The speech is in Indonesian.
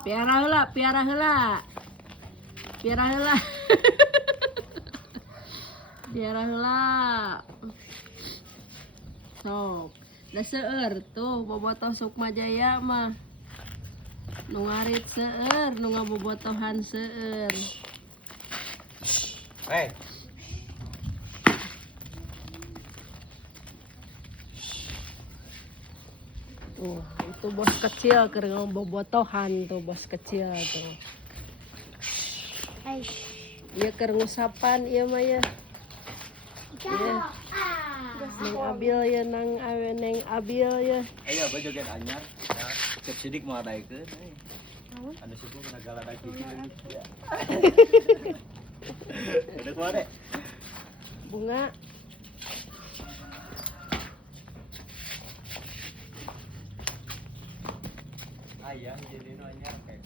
Piara heula, piara heula. Piara heula. Piara heula. Sok. Da seueur tuh bobotoh Sukma Jaya mah. Nu ngarit seueur, nu ngabobotohan seueur. Hei. Itu bos kecil keur ngabobotohan tuh bos kecil tuh. Hai. Ieu keur ngusapan ieu mah ya. Ieu. Nang Abil ya nang Neng Abil ya. Ayo abah joget anyar. Cek sidik mau adaikeun. Anu suku kena gala daki. Ada kumaha dek? Bunga. Ayah jadi nu anyar kayak